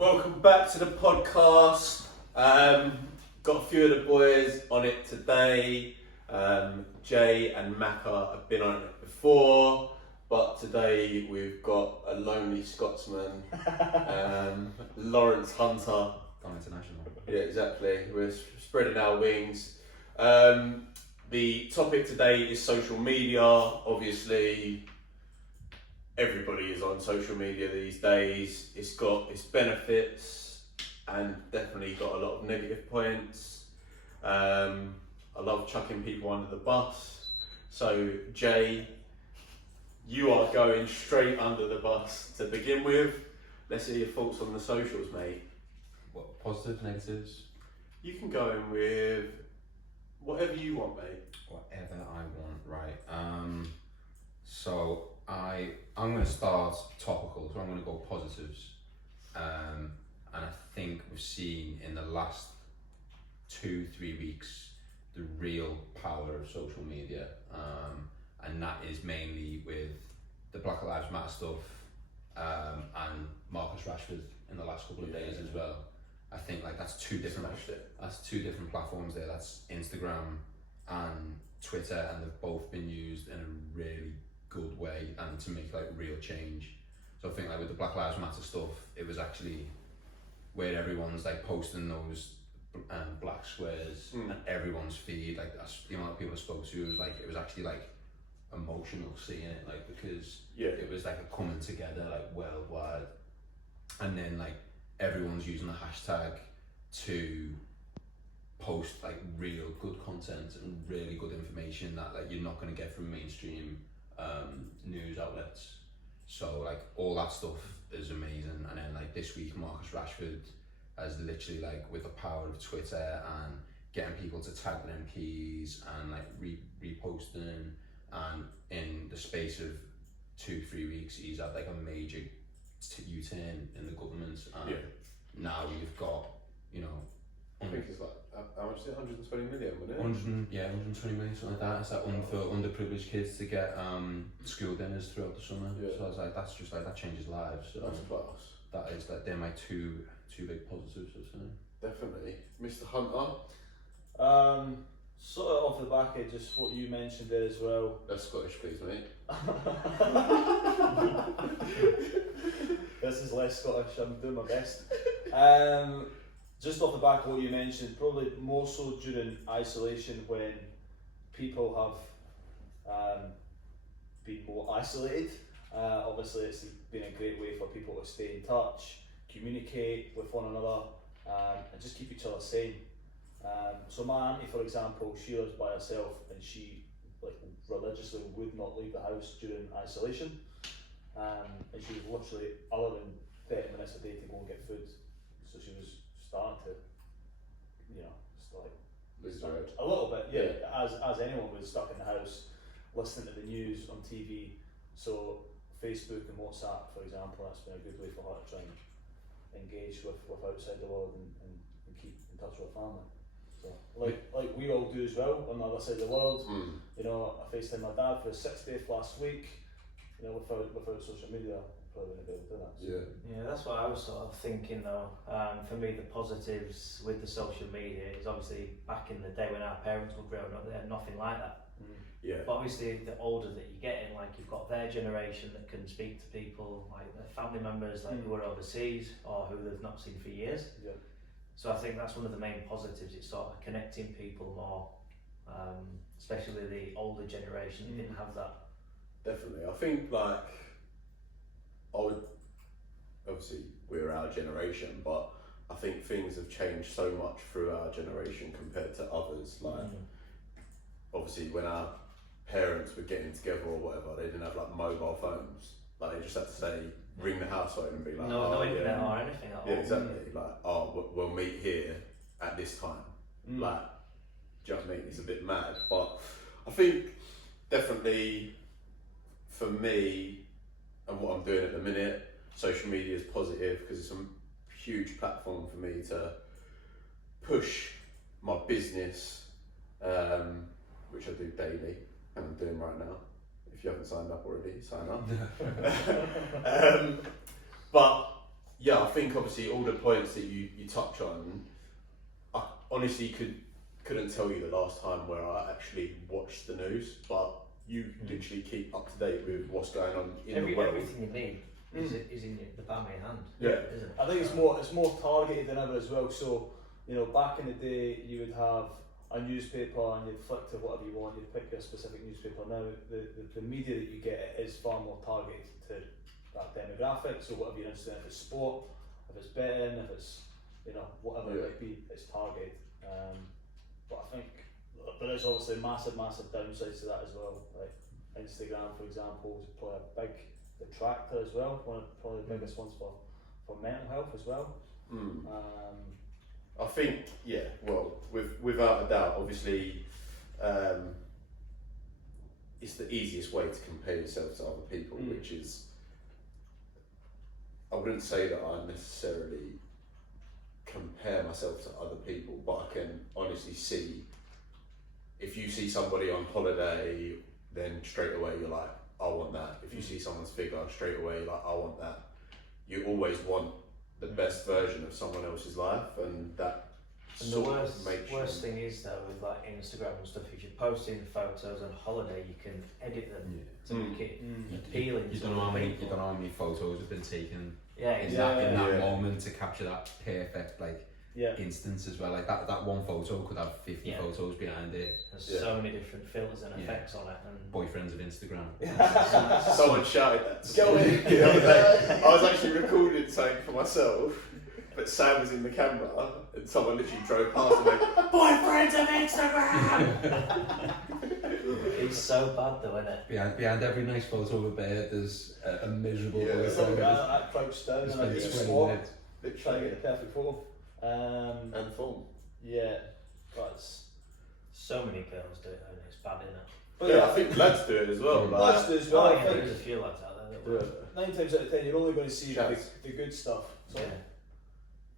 Welcome back to the podcast. Got a few of the boys on it today. Jay and Macca have been on it before, but today we've got a lonely Scotsman, Lawrence Hunter. Gone international. Yeah, exactly. We're spreading our wings. The topic today is social media. Obviously, everybody is on social media these days. It's got its benefits and definitely got a lot of negative points. I love chucking people under the bus. So Jay, you are going straight under the bus to begin with. Let's hear your thoughts on the socials, mate. What, positives, negatives? You can go in with whatever you want, mate. Whatever I want, right. So I'm going to start topical, so I'm going to go positives. And I think we've seen in the last 2-3 weeks the real power of social media, and that is mainly with the Black Lives Matter stuff and Marcus Rashford in the last couple of days as well. I think like that's two different platforms there. That's Instagram and Twitter, and they've both been used in a really good way and to make like real change. So I think like with the Black Lives Matter stuff, it was actually where everyone's like posting those black squares and everyone's feed, like that's the amount of people I spoke to, it was actually like emotional seeing it, like because it was like a coming together like worldwide, and then like everyone's using the hashtag to post like real good content and really good information that like you're not going to get from mainstream news outlets. So like all that stuff is amazing. And then like this week Marcus Rashford has literally like with the power of Twitter and getting people to tag their MPs and like reposting, and in the space of 2-3 weeks he's had like a major U-turn in the government, and now you've got, you know, I think it's like, how much is it? 120 million, wasn't it? 120 million, something like that. It's like for underprivileged kids to get school dinners throughout the summer. So I was like, that's just like, that changes lives. So that's class. that is like, they're my two big positives, I'd say. Definitely. Mr. Hunter? Sort of off the back of just what you mentioned there as well. That's Scottish, please, mate. This is less Scottish, I'm doing my best. Just off the back of what you mentioned, probably more so during isolation when people have been more isolated. Obviously it's been a great way for people to stay in touch, communicate with one another, and just keep each other sane. So my auntie, for example, she lives by herself and she like religiously would not leave the house during isolation, and she was literally, other than 30 minutes a day to go and get food, so she was starting to, you know, just like a little bit, as anyone was stuck in the house listening to the news on TV. So Facebook and WhatsApp, for example, that's been a good way for her to try and engage with outside the world and keep in touch with her family. So like we all do as well on the other side of the world. You know, I FaceTimed my dad for his 60th last week. You know, without social media, probably wouldn't be able to do that. So. Yeah, that's what I was sort of thinking though. For me, the positives with the social media is obviously back in the day when our parents were growing up, they had nothing like that. Yeah. But obviously, the older that you're getting, like you've got their generation that can speak to people, like their family members, like who are overseas or who they've not seen for years. Yeah. So I think that's one of the main positives. It's sort of connecting people more, especially the older generation that didn't have that. Definitely. I think like, obviously we're our generation, but I think things have changed so much through our generation compared to others. Like, obviously when our parents were getting together or whatever, they didn't have like mobile phones. Like they just had to say, ring the house phone and be like, no internet or anything at all. Yeah, exactly. Like, we'll meet here at this time. Like, do you know what I mean? It's a bit mad, but I think definitely for me and what I'm doing at the minute, social media is positive because it's a huge platform for me to push my business, which I do daily and I'm doing right now. If you haven't signed up already, sign up. But Yeah, I think obviously all the points that you touch on, I honestly couldn't tell you the last time where I actually watched the news, but you literally keep up to date with what's going on in the world. Everything you need is in the palm of your hand. Yeah. Isn't it? I think it's more targeted than ever as well. So, you know, back in the day, you would have a newspaper and you'd flick to whatever you want. You'd pick a specific newspaper. Now, the media that you get is far more targeted to that demographic. So, whatever you're interested in, if it's sport, if it's betting, if it's, you know, whatever it might be, it's targeted. But I think there is obviously massive downsides to that as well. Like Instagram, for example, is probably a big detractor as well. One of probably the biggest ones for mental health as well. I think, yeah, well, without a doubt, obviously, it's the easiest way to compare yourself to other people, which is, I wouldn't say that I necessarily compare myself to other people, but I can honestly see, if you see somebody on holiday, then straight away you're like, I want that. If you see someone's figure, straight away you're like, I want that. You always want the best version of someone else's life, and that And the sort of makes worst thing is though with like Instagram and stuff, if you're posting photos on holiday, you can edit them to make it appealing. You to don't know how other many people. photos have been taken Yeah, in exactly. that Yeah. moment to capture that perfect Yeah. instance as well. Like that one photo could have 50 photos behind it. There's so many different filters and effects on it, and Boyfriends of Instagram. Someone shouted that to Go me in. the other day. I was actually recording something for myself, but Sam was in the camera, and someone literally drove past and went, "Boyfriends of Instagram!" it's so bad though, isn't it? Behind every nice photo of a bird, there's a miserable Yeah. Some boyfriend. guy that crouched down and I Spent just 20 squat, minutes. trying to Literally. get the perfect photo. And form. Yeah, that's. So many girls do it, and it's bad, isn't it? But Yeah, I think lads do it as well. lads do as well. Oh, I yeah, think there's a few lads out there that will. 9 times out of 10, you're only going to see Chance. the good stuff. So, Yeah.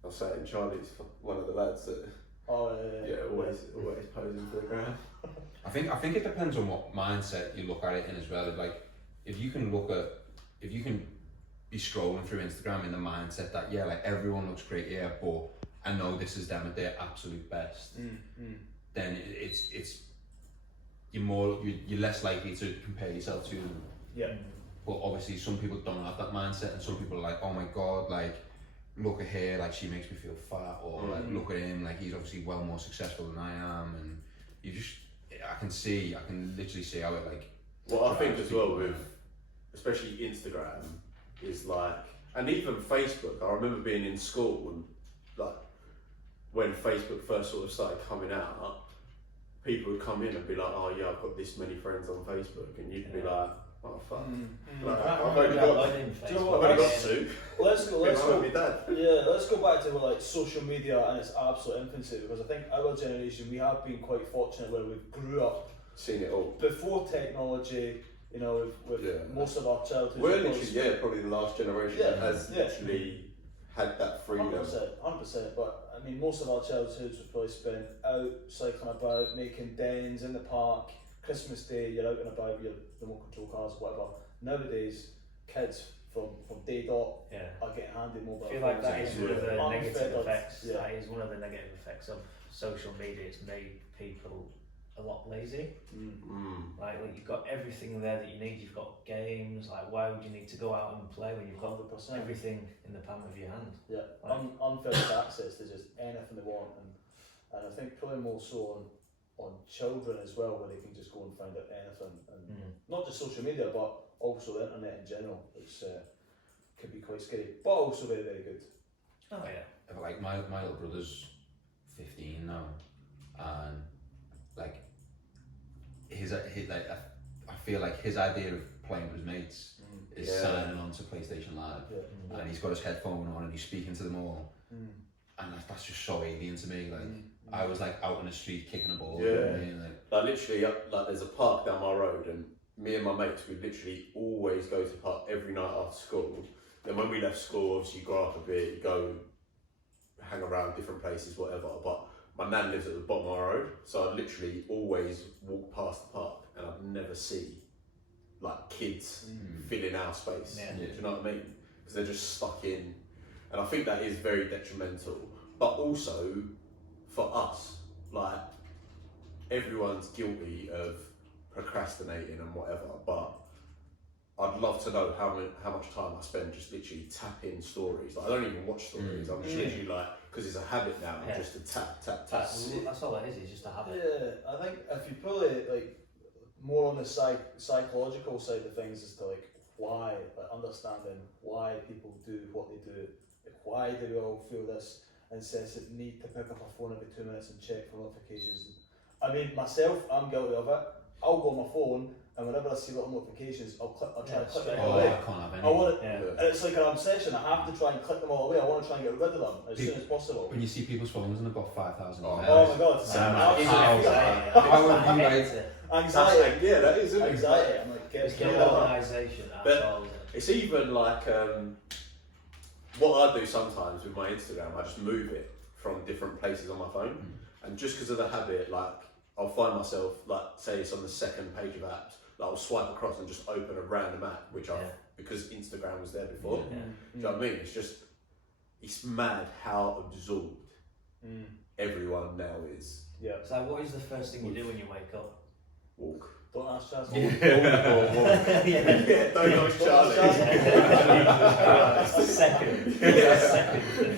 I was saying Charlie's one of the lads that always posing for the ground. I think it depends on what mindset you look at it in as well. Like, if you can be scrolling through Instagram in the mindset that like everyone looks great here, but I know this is them at their absolute best, then it's you're less likely to compare yourself to them. Yeah. But obviously some people don't have that mindset, and some people are like, oh my god, like look at her, like she makes me feel fat, or like look at him, like he's obviously well more successful than I am, and I can literally see how it like. What I think drives as well people with, mad. especially Instagram, is like, and even Facebook. I remember being in school and like when Facebook first sort of started coming out, people would come in and be like, "Oh yeah, I've got this many friends on Facebook," and you'd be like, "Oh fuck, like, I've only got, Do you know what? I've only got two." Let's go. Let's go. Dad. Yeah, let's go back to like social media and its absolute infancy, because I think our generation, we have been quite fortunate where we grew up Seen it all. before technology. You know, with most of our childhood. We're literally, probably the last generation that has Yeah. literally had that freedom. 100%. But I mean, most of our childhoods were probably spent out cycling about, making dens in the park. Christmas Day, you're out and about with your remote control cars, whatever. Nowadays, kids from day dot are getting handed mobile I feel like phones. that is one of the negative Unfettered. effects. Yeah. That is one of the negative effects of social media. It's made people a lot lazy. Like you've got everything there that you need. You've got games. Like, why would you need to go out and play when you've got 100%. everything in the palm of your hand? Yeah, Like- unfettered access to just anything they want, and I think probably more so on children as well, where they can just go and find out anything, and not just social media, but also the internet in general, which can be quite scary, but also very, very good. Oh yeah. Like my little brother's 15 now, and like his like I feel like his idea of playing with his mates is signing on to PlayStation Live, and he's got his headphone on and he's speaking to them all, and that's just so alien to me. Like I was like out in the street kicking a ball. Yeah. You know what I mean? Like literally, like there's a park down my road, and me and my mates, we literally always go to the park every night after school. Then when we left school, obviously you grow up a bit, you go hang around different places, whatever. But my nan lives at the bottom of my road, so I literally always walk past the park, and I'd never see like kids filling our space. Yeah. Do you know what I mean? Because they're just stuck in. and I think that is very detrimental. But also for us, like everyone's guilty of procrastinating and whatever, but I'd love to know how much time I spend just literally tapping stories. Like, I don't even watch stories. I'm just literally like, because it's a habit now, just to tap. That's all it is. It's just a habit. Yeah, I think if you pull it like more on the psychological side of things, as to like why, like understanding why people do what they do, like why do we all feel this incessant need to pick up a phone every 2 minutes and check for notifications. I mean, myself, I'm guilty of it. I'll go on my phone, and whenever I see little notifications, I'll try to click them all I away. can't have any. I want it, Yeah. and it's like an obsession. I have to try and click them all away. I want to try and get rid of them as soon as possible. When you see people's phones and they've got 5,000 Oh, emails. Oh my god, How would you like? anxiety. Yeah, that is, isn't it? Anxiety. I'm like, It's get good rid of that. organisation. But- That's all. It's even like what I do sometimes with my Instagram. I just move it from different places on my phone, and just because of the habit, like I'll find myself like, say it's on the second page of apps, like I'll swipe across and just open a random app, which I because Instagram was there before. Yeah. Do you know what I mean? It's mad how absorbed everyone now is. Yeah. So, what is the first thing you do when you wake up? Walk. Don't ask Chaz. Yeah, don't ask Charlie. Second.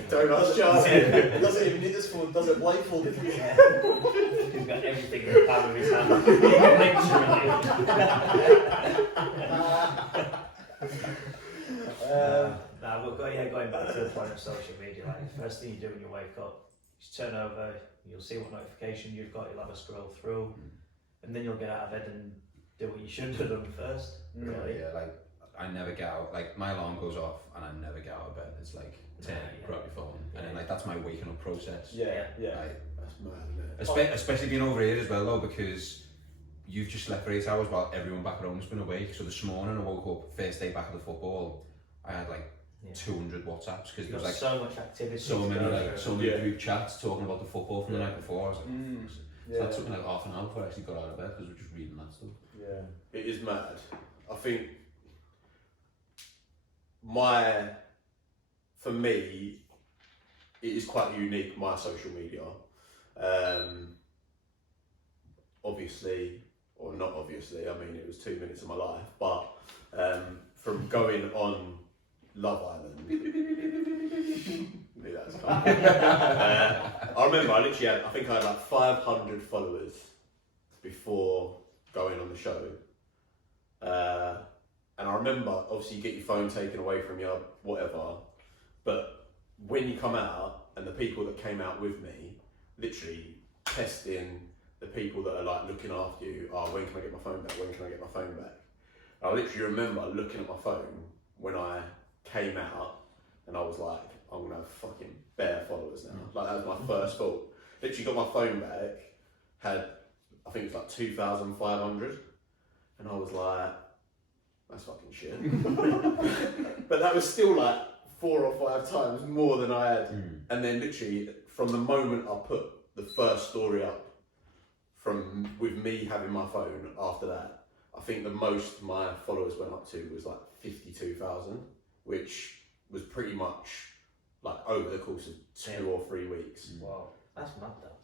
Don't ask Charlie. He doesn't even need his phone. Does it blindfolded? He's got everything in the palm of his hand. Going back to the point of social media, like the first thing you do when you wake up, you turn over, you'll see what notification you've got, you'll have a scroll through, and then you'll get out of bed and do what you should have done first. Really. Yeah, like I never get out. Like my alarm goes off and I never get out of bed. It's like grab your phone, and then like that's my waking up process. Yeah. Like, That's mad, isn't it? especially being over here as well though, because you've just slept for 8 hours while everyone back at home's been awake. So this morning I woke up, first day back of the football, I had like 200 WhatsApps because there was like so much activity. so many group chats talking about the football from the night before. I was like, so that took me like half an hour before I actually got out of bed because we were just reading that stuff. Yeah. It is mad. I think for me, it is quite unique, my social media. Obviously, or not obviously, I mean, it was 2 minutes of my life, but from going on Love Island, knew that was coming. I remember I literally had, I think I had like 500 followers before going on the show. And I remember, obviously you get your phone taken away from you, whatever, but when you come out, and the people that came out with me, literally testing the people that are like looking after you, when can I get my phone back, when can I get my phone back? I literally remember looking at my phone when I came out, and I was like, I'm gonna have fucking bare followers now. Like that was my first thought. Literally got my phone back, had, I think it was like 2,500, and I was like, that's fucking shit. But that was still like 4 or 5 times more than I had. And then literally from the moment I put the first story up with me having my phone, after that, I think the most my followers went up to was like 52,000, which was pretty much like over the course of 2 or 3 weeks. Wow, that's mad though.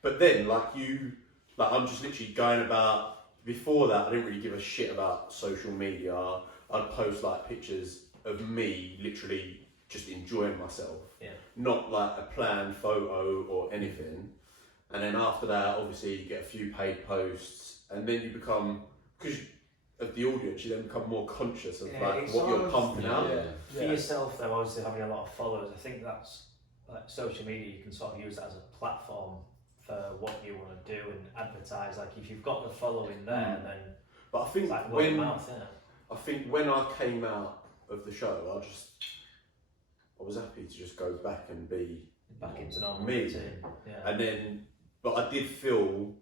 But then I'm just literally going about. Before that, I didn't really give a shit about social media. I'd post like pictures of me literally just enjoying myself. Yeah. Not like a planned photo or anything. And then after that, obviously you get a few paid posts, and then you become, because of the audience, you then become more conscious of like what you're pumping out. For yourself though, obviously having a lot of followers, I think that's like social media, you can sort of use that as a platform for what you want to do and advertise. Like if you've got the following there, then But I think it's like word of mouth, isn't it? I think when I came out of the show, I was happy to just go back and be Back into normal me. routine. Yeah. And then, but I did feel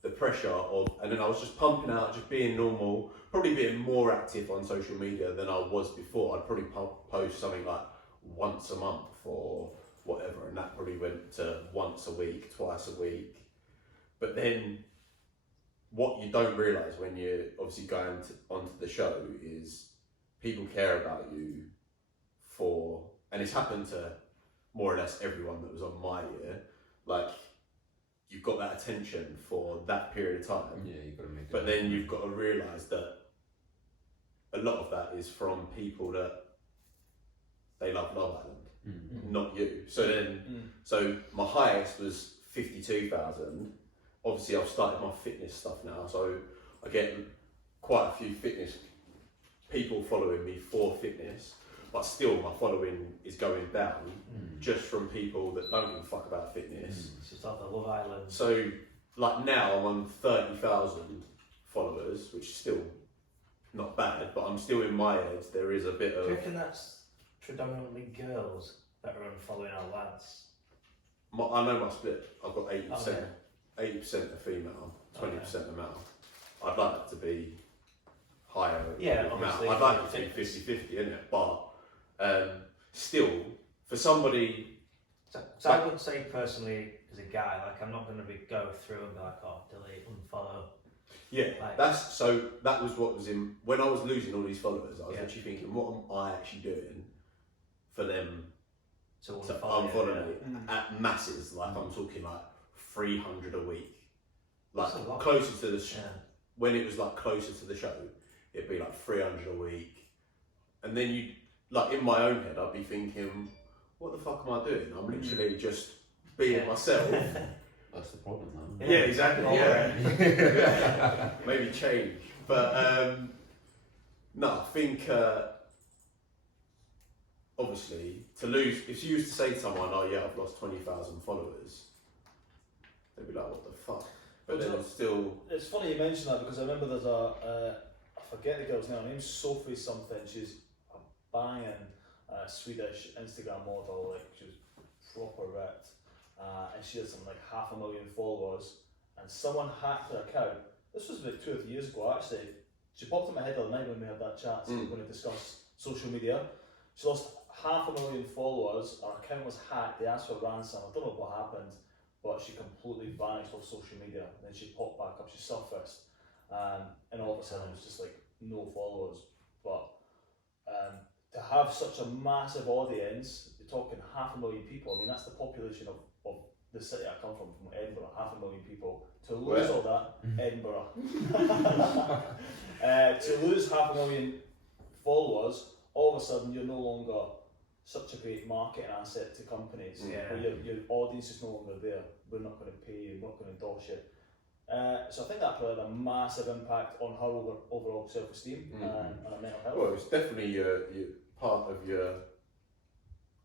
the pressure of, and then I was just pumping out, just being normal, probably being more active on social media than I was before. I'd probably post something like once a month or whatever, and that probably went to once a week, twice a week. But then what you don't realise when you're obviously going onto the show is people care about you for, and it's happened to more or less everyone that was on my year, like you've got that attention for that period of time. Yeah, you've got to make it. But then you've got to realise that a lot of that is from people that they love Love Island, not you. So then, so my highest was 52,000. Obviously, I've started my fitness stuff now, so I get quite a few fitness people following me for fitness, but still my following is going down just from people that don't give a fuck about fitness. It's just like the Love Island. So, like now I'm on 30,000 followers, which is still not bad, but I'm still in my head. There is a bit Do of. you reckon that's predominantly girls that are unfollowing our lads? I know my split. I've got 80%. Okay. 80% are female, 20% are male. I'd like that to be higher. Yeah, with male. obviously, I'd like it to fitness. be 50-50, innit? But still, for somebody. So I would say personally, as a guy, like I'm not going to be go through and be like, oh, delete, unfollow. Yeah, Like- that was what was in when I was losing all these followers. I was Yeah. actually thinking, what am I actually doing for them To to unfollow. unfollow me Mm. at masses? Like I'm talking like 300 a week, like That's a lot. closer to the Yeah. when it was like closer to the show, it'd be like 300 a week, and then you like in my own head, I'd be thinking, what the fuck am I doing? I'm literally just being Yeah. myself. That's the problem, man. Yeah, exactly. Oh, Yeah. Yeah. Maybe change, but no, I think obviously to lose. If you used to say to someone, "Oh yeah, I've lost 20,000 followers," they'd be like, "What the fuck?" But Well, then so- still, It's funny you mention that because I remember there's I forget the girl's name. Her name's Sophie something. She's a banging Swedish Instagram model. Like she's proper ripped, and she had something like 500,000 followers. And someone hacked her account. This was about 2 or 3 years ago actually. She popped in my head the other night when we had that chat. So we were going to discuss social media. She lost 500,000 followers. Her account was hacked. They asked for ransom. I don't know what happened, but she completely vanished off social media. And then she popped back up. She surfaced. And all of a sudden it was just like no followers. But to have such a massive audience, you're talking 500,000 people. I mean, that's the population of the city I come from Edinburgh, 500,000 people. To lose Where? all that, Edinburgh. To lose 500,000 followers, all of a sudden you're no longer such a great marketing asset to companies. Yeah. Where your audience is no longer there. We're not going to pay you, we're not going to endorse you. So I think that probably had a massive impact on her overall self-esteem and her mental health. well, it's definitely your part of your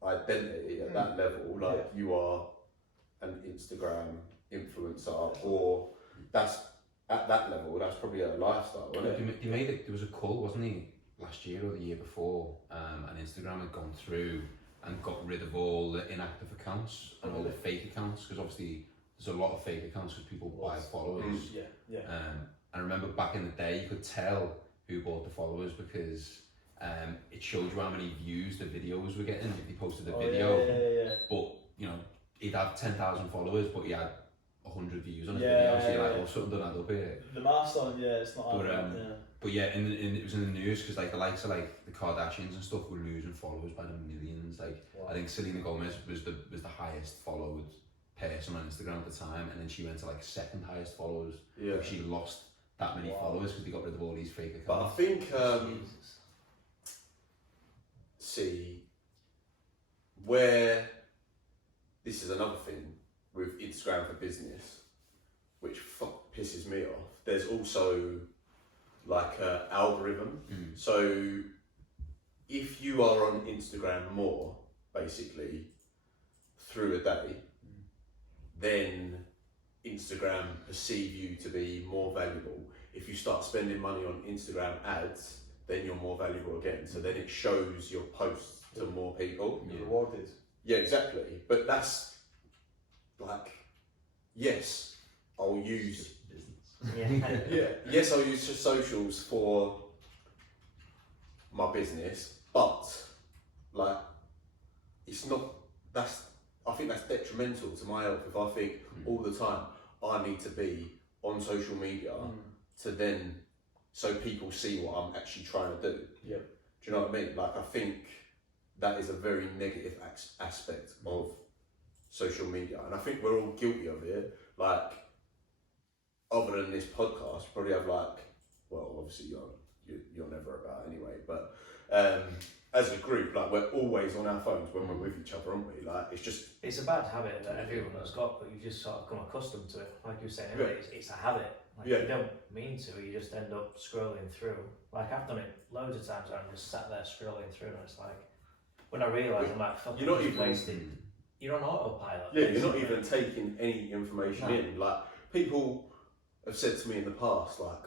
identity at that level. Like you are an Instagram influencer, or that's at that level. That's probably a lifestyle, isn't it? They made it. There was a call, wasn't he, last year or the year before, and Instagram had gone through and got rid of all the inactive accounts and all the fake accounts, because obviously there's a lot of fake accounts because people buy followers. Yeah. I remember back in the day you could tell who bought the followers because it showed you how many views the videos were getting if he posted a video. Yeah. But you know, he'd have 10,000 followers, but he had 100 views on his Yeah, video. So you're like, yeah. oh, something don't add up here. The master, it's not But, happening. But yeah, it was in the news because like the likes of like the Kardashians and stuff were losing followers by the millions. Like Wow. I think Selena Gomez was the highest followed person on Instagram at the time, and then she went to like second highest followers. Yeah. Like, she lost that many followers because they got rid of all these fake But I accounts. think Jesus. see where this is another thing with Instagram for business, which pisses me off. There's also like an algorithm. So if you are on Instagram more, basically through a day, then Instagram perceive you to be more valuable. If you start spending money on Instagram ads, then you're more valuable again. So then it shows your posts to more people. You're rewarded. Yeah, exactly. But that's like, yes, I'll use yes, I'll use socials for my business, but like it's not. I think that's detrimental to my health if I think all the time I need to be on social media to then so people see what I'm actually trying to do. Yep. Do you know what I mean? Like I think that is a very negative aspect of social media, and I think we're all guilty of it. Like, other than this podcast, probably have like, well, obviously you're never about anyway, but as a group, like, we're always on our phones when we're with each other, aren't we? Like, it's a bad habit that everyone has got, but you just sort of come accustomed to it. Like you were saying earlier, it's a habit. Like, you don't mean to, you just end up scrolling through. Like, I've done it loads of times where I'm just sat there scrolling through, and it's like, when I realise I'm like, fuck, you're not even wasted. You're on autopilot. Yeah, you're not even taking any information in. Like, people have said to me in the past, like,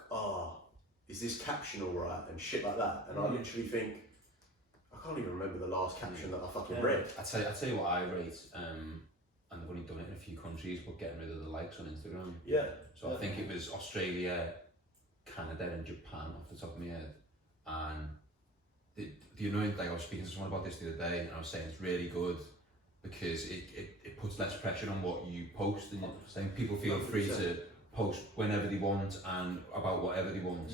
is this caption all right, and shit like that, and I literally think, I can't even remember the last caption that I fucking read. I tell you what I rate, and I've only done it in a few countries, but getting rid of the likes on Instagram. Yeah. So I think it was Australia, Canada, and Japan off the top of my head. And the annoying thing, I was speaking to someone about this the other day, and I was saying it's really good because it puts less pressure on what you post, and saying people feel free to post whenever they want and about whatever they want.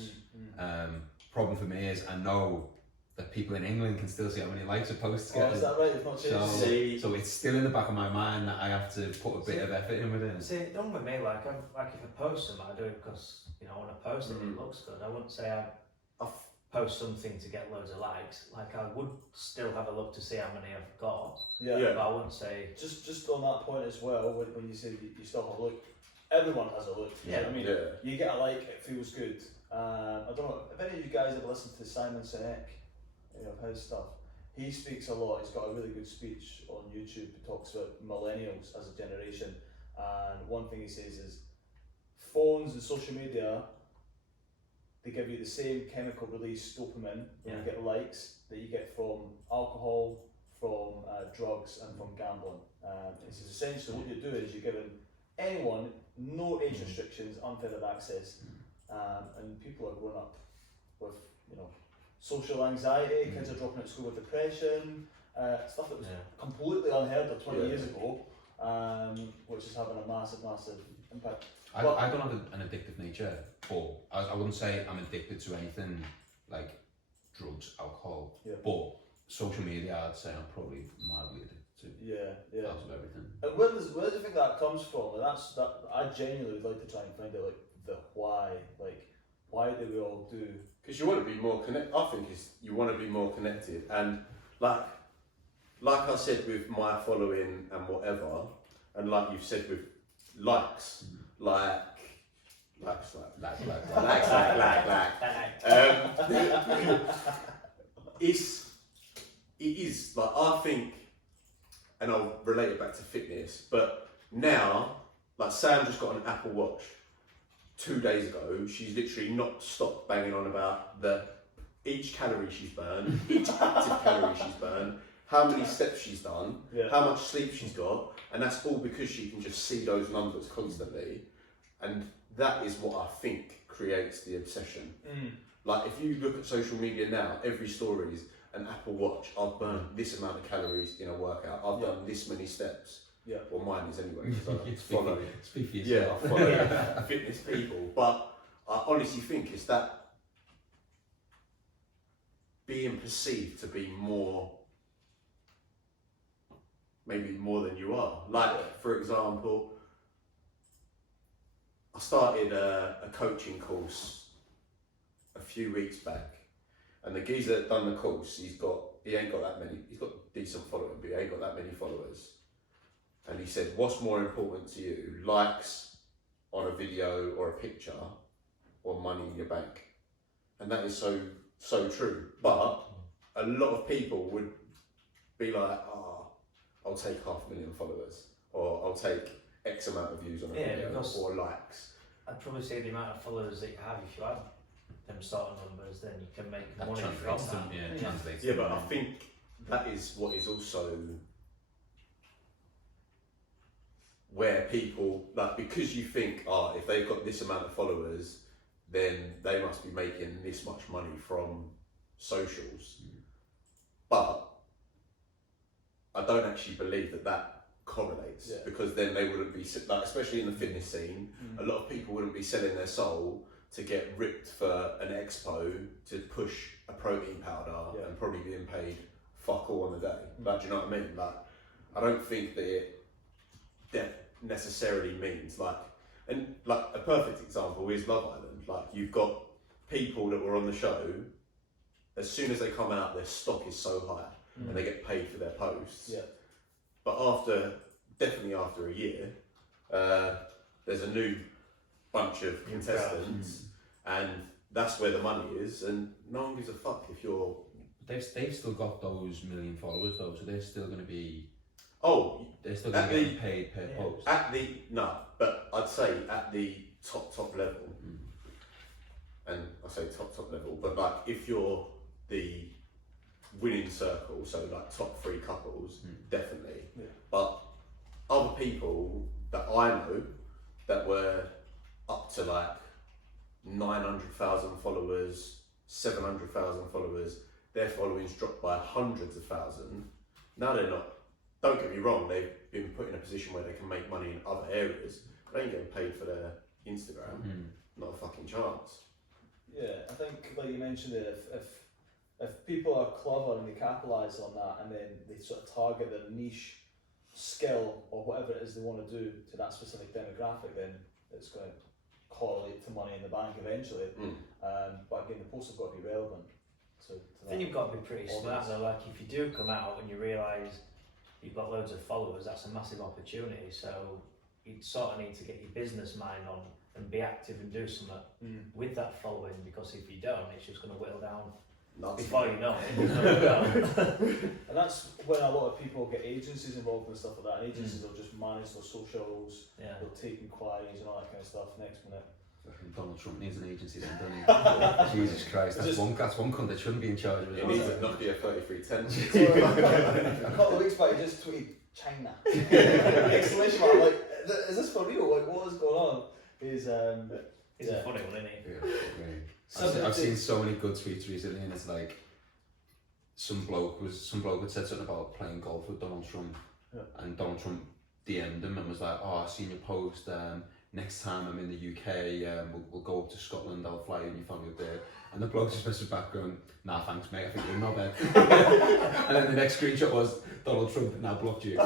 Problem for me is I know that people in England can still see how many likes a post gets. Is that right? It's not changed. So it's still in the back of my mind that I have to put a bit of effort in with it. See, done with me, like, if I post something, I do it because, I want to post it, it looks good. I wouldn't say I post something to get loads of likes. Like, I would still have a look to see how many I've got. Yeah. But I wouldn't say... Just on that point as well, when you say you still have a look, everyone has a look. Yeah. I mean, you get a like, it feels good. I don't know, if any of you guys have listened to Simon Sinek, of his stuff, he speaks a lot. He's got a really good speech on YouTube. He talks about millennials as a generation, and one thing he says is phones and social media, they give you the same chemical release, dopamine, when you get likes, that you get from alcohol, from drugs, and from gambling. This is essentially what you're doing is you're giving anyone no age restrictions, unfettered access, and people are growing up with social anxiety. Kids are dropping out of school with depression, stuff that was completely unheard of 20 years ago, which is having a massive impact. I don't have an addictive nature, but I wouldn't say I'm addicted to anything like drugs, alcohol, but social media, I'd say I'm probably mildly addicted to. Yeah. Out of everything. And where do you think that comes from? And I genuinely would like to try and find out, like, the why. Like, why do we all do? Because you want to be more connected. I think you want to be more connected, and like I said with my following and whatever, and like you've said with likes, like. It is like, I think, and I'll relate it back to fitness, but now, like, Sam just got an Apple Watch 2 days ago. She's literally not stopped banging on about each calorie she's burned, each active calorie she's burned, how many steps she's done, how much sleep she's got, and that's all because she can just see those numbers constantly, and that is what I think creates the obsession. Like, if you look at social media now, every story is an Apple Watch. I've burned this amount of calories in a workout. I've done this many steps. Yeah. Well, mine is anyway. Speak for yourself. I follow fitness people, but I honestly think it's that being perceived to be more, maybe more than you are. Like, for example, I started a coaching course a few weeks back, and the geezer that done the course, he's got decent following, but he ain't got that many followers. And he said, what's more important to you, likes on a video or a picture, or money in your bank? And that is so true. But a lot of people would be like, I'll take 500,000 followers, or I'll take X amount of views on a video, or likes. I'd probably say the amount of followers that you have, if you have them sort of numbers, then you can make that money from that. Translates. Yeah, but I think that is what is also where people, like, because you think, if they've got this amount of followers, then they must be making this much money from socials. But I don't actually believe that correlates, because then they wouldn't be, like, especially in the fitness scene, a lot of people wouldn't be selling their soul to get ripped for an expo to push a protein powder and probably being paid fuck all on the day. Like, do you know what I mean? Like, I don't think that necessarily means like, and like a perfect example is Love Island. Like, you've got people that were on the show. As soon as they come out, their stock is so high, and they get paid for their posts. Yeah. But definitely after a year, there's a new bunch of contestants, and that's where the money is, and no one gives a fuck if you're. They've still got those million followers though, so they're still going to be. Oh, they're still going to get paid per post. But I'd say at the top level, and I say top level, but like if you're the winning circle, so like top 3 couples, definitely. Yeah. But other people that I know that were up to like 900,000 followers, 700,000 followers, their followings dropped by hundreds of thousands. Now they're not. Don't get me wrong, they've been put in a position where they can make money in other areas. They ain't getting paid for their Instagram. Not a fucking chance. Yeah, I think like you mentioned it, if people are clever and they capitalise on that, and then they sort of target their niche skill or whatever it is they want to do to that specific demographic, then it's going to correlate to money in the bank eventually. But again, the posts have got to be relevant. I think you've got to be pretty smart though. Like if you do come out and you realise you've got loads of followers, that's a massive opportunity. So you sort of need to get your business mind on and be active and do something with that following, because if you don't, it's just going to whittle down. Before you know it. And that's when a lot of people get agencies involved and stuff like that, and agencies will just manage their socials, they'll take inquiries and all that kind of stuff next minute. Donald Trump needs an agency then, doesn't he? Jesus Christ, that's one cunt that shouldn't be in charge of it. It needs a Nokia 3310. A couple of weeks back, he just tweeted China. Exclamation mark! Like, is this for real? Like, what is going on? He's a funny one, isn't he? I've seen so many good tweets recently, and it's like some bloke had said something about playing golf with Donald Trump, and Donald Trump DM'd him and was like, "Oh, I've seen your post. Next time I'm in the UK, we'll go up to Scotland. I'll fly you and your family up there." And the bloke just messaged back going, "Nah, thanks, mate. I think you're in bed." And then the next screenshot was Donald Trump had now blocked you.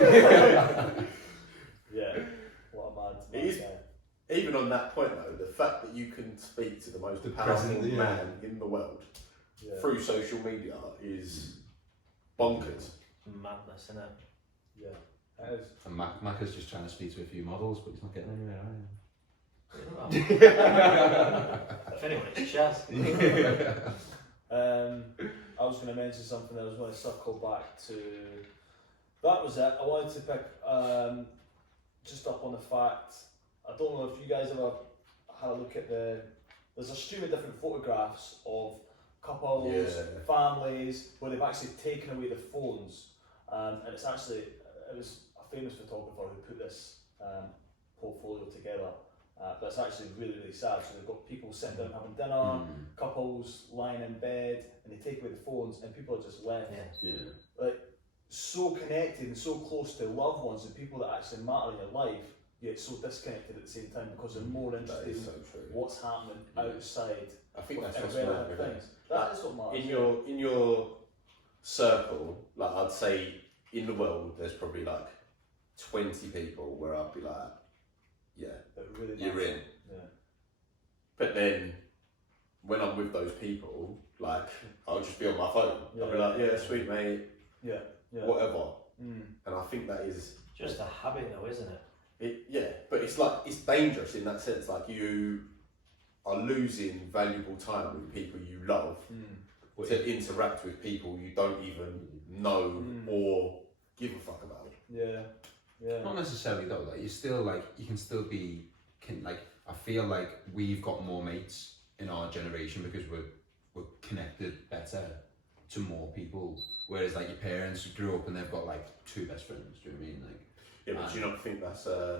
Yeah, what a mad guy. Even on that point though, the fact that you can speak to the most powerful man in the world through social media is bonkers. Madness, isn't it? Yeah, it is. And Mac is just trying to speak to a few models, but he's not getting anywhere, If anyone, it's Chaz. I was going to mention something. I was going to circle back to. That was it. I wanted to pick just up on the fact. I don't know if you guys ever had a look at there's a stream of different photographs of couples, families, where they've actually taken away the phones, and it was a famous photographer who put this portfolio together, but it's actually really, really sad. So they've got people sitting down having dinner, couples lying in bed, and they take away the phones, and people are just left. Like, so connected and so close to loved ones and people that actually matter in your life, yet so disconnected at the same time because they're more interested in what's happening outside. I think that's what's relevant things. That is what matters. In your circle, like I'd say in the world, there's probably like 20 people where I'd be like, really you're in. Yeah. But then when I'm with those people, like I'll just be on my phone. I'll be like, sweet mate, whatever. And I think that is just a habit though, isn't it? But it's like it's dangerous in that sense. Like you are losing valuable time with people you love to interact with people you don't even know or give a fuck about. Not necessarily though. Like you still you can still be I feel like we've got more mates in our generation because we're connected better to more people. Whereas like your parents grew up and they've got like 2 best friends. Do you know what I mean? But do you not think that's I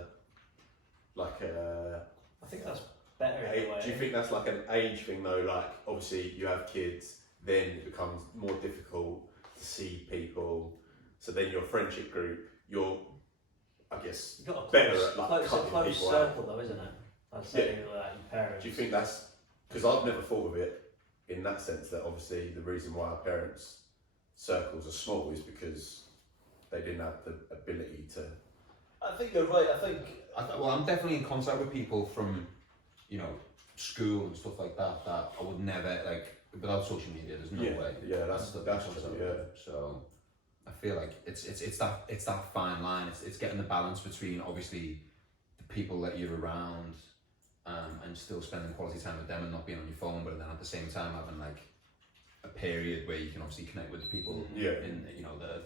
think that's better in a way. Do you think that's like an age thing though? Like obviously you have kids, then it becomes more difficult to see people. So then your friendship group, you're, I guess, better at like cutting it's a close people circle out. though, isn't it? I'd say like your parents. Do you think that's because I've never thought of it in that sense that obviously the reason why our parents circles are small is because they didn't have the ability to. I think you're right. I think Well, I'm definitely in contact with people from, you know, school and stuff like that. That I would never like without social media. There's no way. Yeah, that's the true. concept. Yeah. So I feel like it's that fine line. It's getting the balance between obviously the people that you're around, and still spending quality time with them and not being on your phone, but then at the same time having like a period where you can obviously connect with the people in, you know, the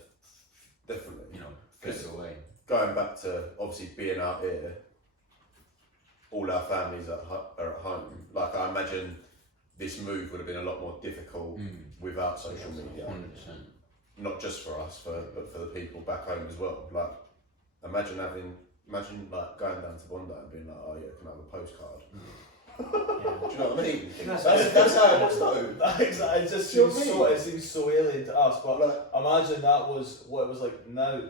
Definitely. you know, physical way. Going back to obviously being out here, all our families are at home. Like I imagine this move would have been a lot more difficult without social media. 100%. Not just for us, but for the people back home as well. Like imagine like going down to Bondi and being like, oh yeah, can I have a postcard? Do you know what I mean? That's how it was though. Exactly. It just Do you know seems what I mean? it seems so alien to us. But imagine that was what it was like now.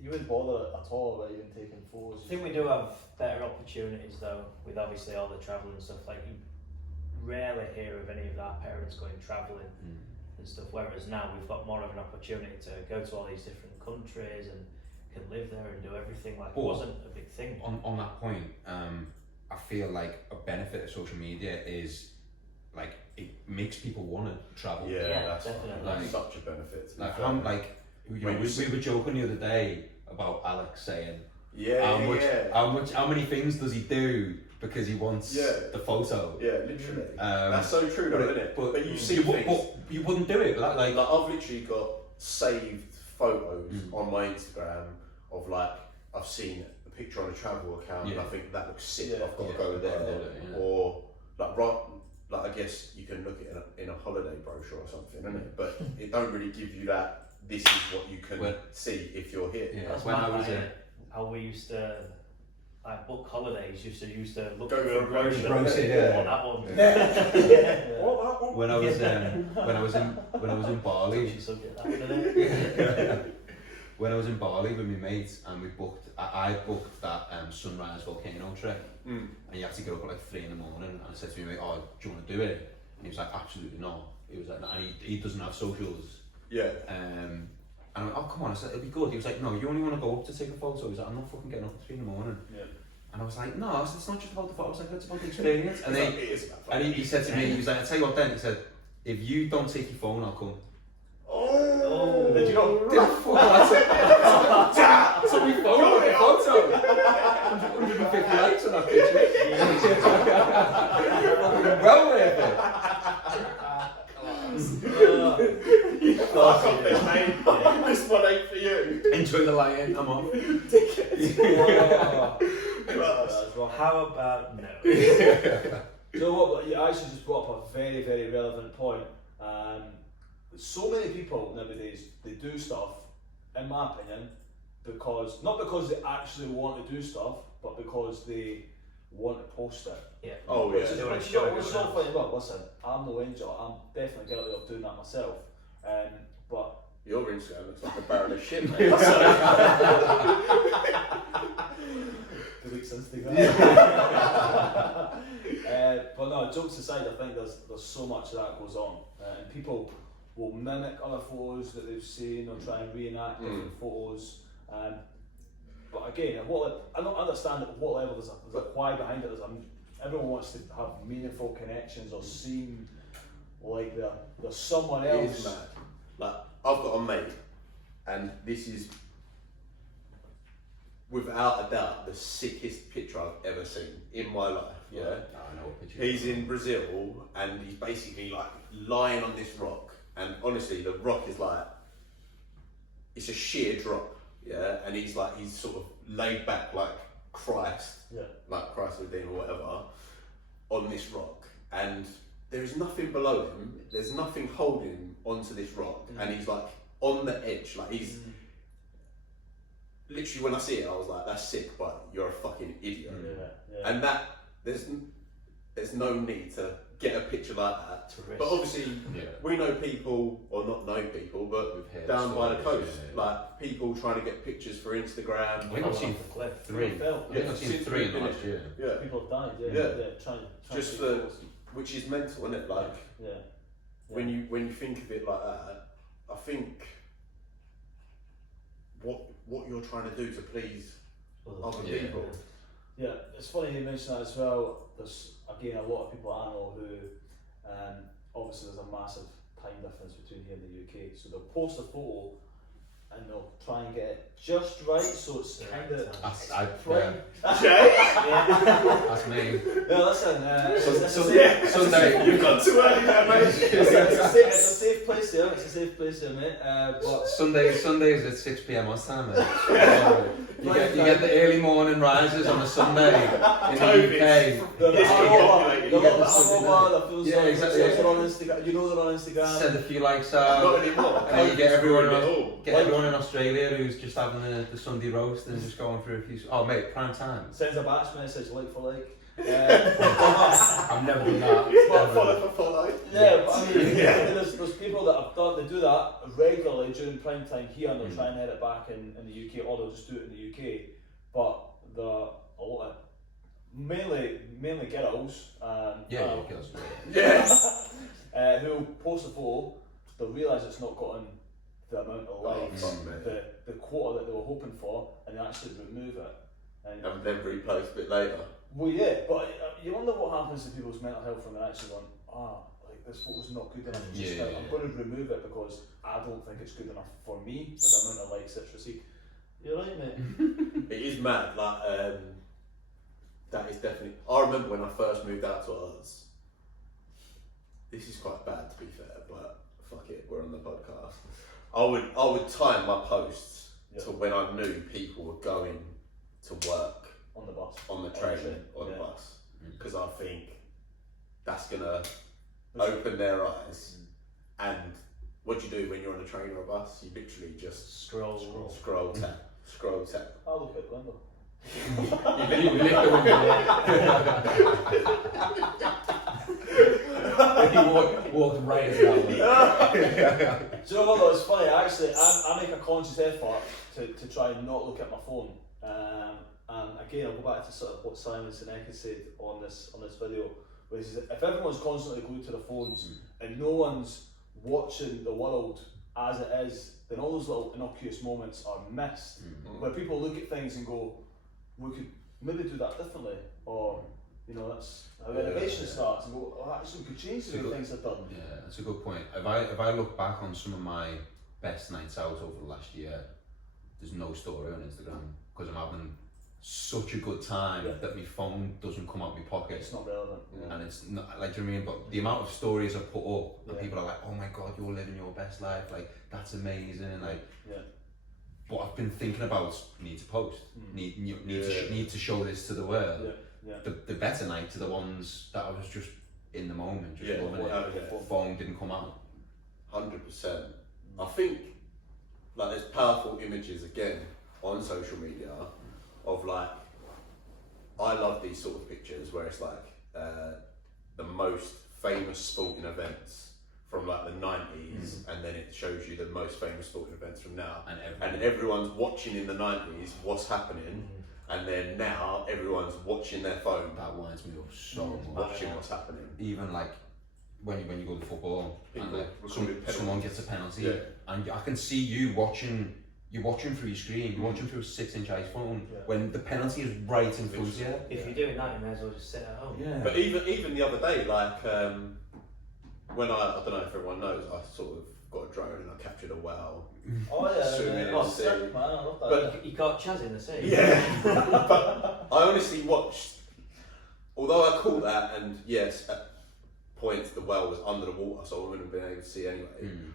You wouldn't bother at all about even taking photos. I think we do have better opportunities though, with obviously all the travel and stuff. Like you rarely hear of any of our parents going travelling and stuff. Whereas now we've got more of an opportunity to go to all these different countries and can live there and do everything. Like it wasn't a big thing. On that point, I feel like a benefit of social media is like it makes people want to travel. Yeah, that's definitely. like such a benefit. Like we were joking the other day about Alex saying how many things does he do because he wants the photo. Yeah, literally. That's so true though, isn't it? But you see things. But you wouldn't do it like I've literally got saved photos on my Instagram of like I've seen a picture on a travel account and I think that looks sick. I've got to go there. Or like I guess you can look at it in a holiday brochure or something, isn't it? But it don't really give you that. This is what you can see if you're here. Yeah. That's When I was how we used to like book holidays. Used to look Go for a for a brochure. brochure, On that one. when I was in Bali. She's subject that one, isn't it? When I was in Bali with my mates and I booked that sunrise volcano trek and you have to get up at like 3 in the morning and I said to my mate, oh, do you want to do it? And he was like, absolutely not. He was like, and he doesn't have socials. Yeah. And I went, oh come on, I said, it'll be good. He was like, no, you only want to go up to take a photo. He was like, I'm not fucking getting up at 3 in the morning. Yeah. And I was like, no, it's not just about the photo. I was like, it's about the experience. And he said to me, he was like, I tell you what then, he said, if you don't take your phone, I'll come. Oh, did you not? Did I fuck? I took my phone with the photo. 150 likes on that picture. Well worth it. Fuck off then, mate. This one ain't for you. Enjoy the lion, I'm off. How about no? So what? You actually just brought up a very, very relevant point. So many people nowadays, they do stuff, in my opinion, not because they actually want to do stuff, but because they want to post it. Yeah. Oh yeah. Which is not funny. Well, listen, I'm no angel. I'm definitely guilty of doing that myself. But your Instagram looks like a barrel of shit, mate. deletes Instagram. But no, jokes aside, I think there's so much that goes on, and people will mimic other photos that they've seen or try and reenact different photos. But again, I don't understand at what level there's a why behind it. Everyone wants to have meaningful connections or seem like they're someone It else. is mad. Like I've got a mate, and this is without a doubt the sickest picture I've ever seen in my life. Yeah. I know what picture. He's in Brazil, and he's basically like lying on this rock, and honestly, the rock is like it's a sheer drop. Yeah, and he's sort of laid back like Christ, like Christ the Redeemer or whatever, on this rock, and there is nothing below him. There's nothing holding him onto this rock, and he's like on the edge. Like he's literally, when I see it, I was like, "That's sick," but you're a fucking idiot. And that there's no need to get a picture like that. But obviously, we know people, or not know people, but down by the coast, like people trying to get pictures for Instagram. I think I've seen 3. I think I've seen 3 in the last year. Yeah. People have died. Yeah. Trying Just to which is mental, isn't it? Like, when you think of it like that, I think what you're trying to do to please other Yeah. people. Yeah, it's funny you mention that as well. There's again a lot of people I know who, obviously there's a massive time difference between here and the UK. So they'll post a photo and they'll try and get it just right, so it's kind of prime. That's me. No, listen, Sunday. You've gone too early there, mate. it's a safe place there. It's a safe place there, mate. But Sundays at 6 p.m. What's time, mate? You get the early morning rises on a Sunday in the UK. they're Yeah, exactly. They're on Instagram. You know they're on Instagram. Send a few likes Not out. anymore. And then you get everyone Like- everyone in Australia who's just having the Sunday roast and just going through a few. Oh mate, prime time. Sends a batch message like for like. I've never done that. What, ever. follow for follow? Yeah, but I mean, there's people that have done, they do that regularly during prime time here and they'll try and head it back in the UK, or they'll just do it in the UK. But a lot of mainly girls Yeah, girls. Yeah. who'll post a photo, they'll realise it's not gotten the amount of likes, fuck, mate. the quota that they were hoping for, and they actually remove it. And And then repost a bit later. well, yeah, but you wonder what happens to people's mental health when they're actually going, like this photo's not good enough. Just Yeah, now, yeah. I'm going to remove it because I don't think it's good enough for me with the amount of likes it's received. You're right, mate. It is mad. Like that is definitely. I remember when I first moved out to Oz. This is quite bad to be fair, but fuck it, we're on the podcast. I would time my posts to when I knew people were going to work On the bus. on the train or the yeah. bus, because I think that's gonna open their eyes. And what do you do when you're on a train or a bus? You literally just Scroll. scroll tap. I look out the window. You lift the window. You walk right as well. Do you know what though? It's funny. Actually, I make a conscious effort to try and not look at my phone. And again, I'll go back to sort of what Simon Sinek has said on this video, where he says if everyone's constantly glued to their phones and no one's watching the world as it is, then all those little innocuous moments are missed. Where people look at things and go, we could maybe do that differently, or that's how innovation starts, and go, actually we could change the way things are done. Yeah, that's a good point. If I look back on some of my best nights out over the last year, there's no story on Instagram because I'm having such a good time that my phone doesn't come out my pocket. It's not relevant. And it's not like, do you know what I mean? But the amount of stories I put up and people are like, oh my god, you're living your best life, like that's amazing, and like but I've been thinking about need to post, need to show this to the world. The better nights are the ones that I was just in the moment, just loving it. Phone didn't come out. 100%. I think like there's powerful images again on social media of like, I love these sort of pictures where it's like the most famous sporting events from like the 90s, and then it shows you the most famous sporting events from now, and everyone's watching in the 90s what's happening, and then now everyone's watching their phone. That winds me up so much. Watching what's happening. Even like when you go to football, and like recording someone gets a penalty, Yeah. and I can see you watching. You're watching through your screen. You're watching through a 6-inch iPhone when the penalty is right in front of you. If you're doing that, you may as well just sit at home. Yeah. But even the other day, like when I don't know if everyone knows, I sort of got a drone and I captured a whale. Oh yeah, Swimming in oh, the sea. sick, man, I love that. But- You caught Chaz in the sea. Yeah, but I honestly watched. Although I caught that, and yes, at points the whale was under the water, so I wouldn't have been able to see anyway.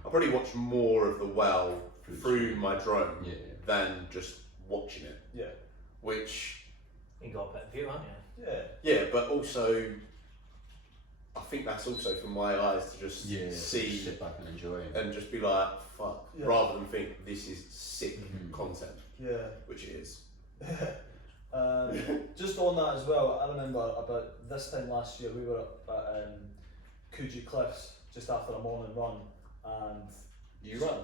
I probably watched more of the whale through my drone than just watching it. Yeah. Which, You got a better view, haven't you? Yeah. but also, I think that's also for my eyes to just see sit back and enjoy it. and just be like, fuck, Yeah. rather than think this is sick content, Yeah. which it is. Just on that as well, I remember about this time last year we were up at Coogee Cliffs just after a morning run, and You run.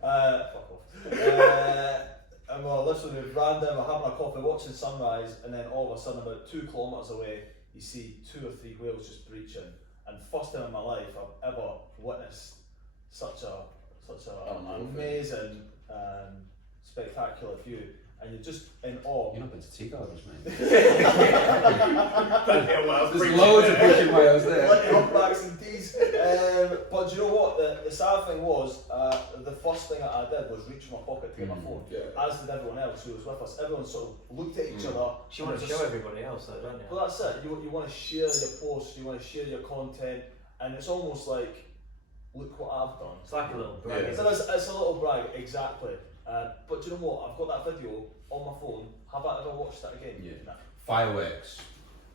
fuck off. And we're literally random, we're having a coffee, watching sunrise, and then all of a sudden, about 2 kilometres away, you see 2 or 3 whales just breaching, and first time in my life I've ever witnessed such a amazing, spectacular view, and you're just in awe. You're not been to tea gardens, mate. There's There's loads of British Wales there. Like humpbacks and teas. But do you know what? The sad thing was, the first thing that I did was reach in my pocket to get my phone. Yeah. As did everyone else who was with us. Everyone sort of looked at each other. You want to show everybody else, though, don't you? Well, that's it. You want to share your posts, you want to share your content, and it's almost like, look what I've done. It's like a little brag. Yeah. So it's a little brag, exactly. But do you know what? I've got that video on my phone. Have I ever watched that again? Yeah. Nah. Fireworks.